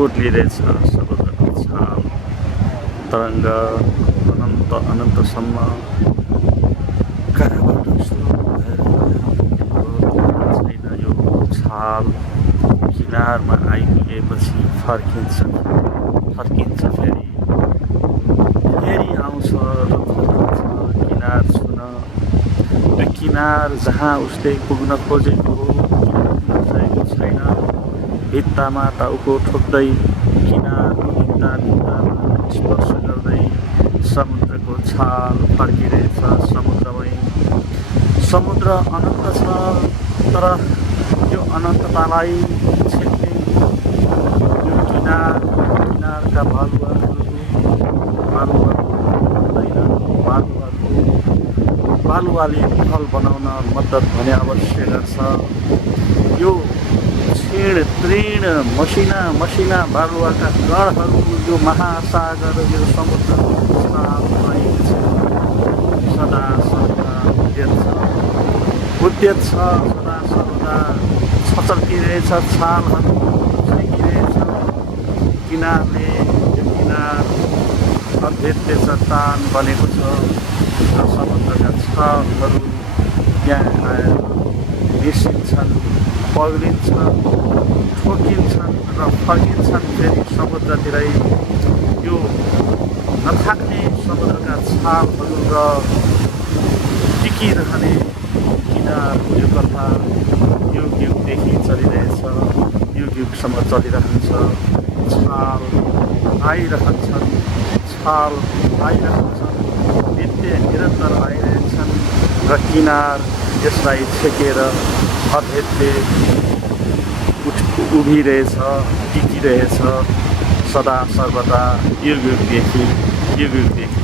ओर्लिरहेछ समुद्रको छाल तरङ्ग अनन्त अनन्तसम्म कहाँबाट सुरु भएर छैन यो छाल किनारमा आइपुगेपछि फर्किन्छ फेरि आउँछ र फर्किन्छ किनार छुन। त्यो किनार जहाँ उसले पुग्न खोजेको हो पुग्न छैन। भित्तामा टाउको ठोक्दै किनारको भित्तामा स्पर्श गर्दै समुद्रको छाल फर्किरहेछ समुद्रमै। समुद्र अनन्त छ तर यो अनन्ततालाई छेक्ने यो किनारका बालुवाले महल बनाउन मद्दत भने अवश्य गर्छ। यो क्षीण तृण मसिना बालुवाका गढहरू यो महासागर यो समुद्रको छालमै सदा सर्वदा उद्यत छ सदा सर्वदा छचल्किरहेछ छालहरू छेकिरहेछ किनारले। यो किनार अभेद्य चट्टान बनेको छ र समुद्रका छालहरू त्यहाँ आएर मिसिन्छन् पग्लिन्छन् ठोकिन्छन् र फर्किन्छन् फेरि समुद्रतिरै। यो नथाक्ने समुद्रका छालहरू र टिकिरहने किनारको यो कथा युगदेखि चलिरहेछ युगसम्म चलिरहन्छ। छाल आइरहन्छन् नित्य निरन्तर आइरहेछन् र किनार यसलाई छेकेर अभेद्य उभिरहेछ टिकिरहेछ सदा सर्वदा युगदेखि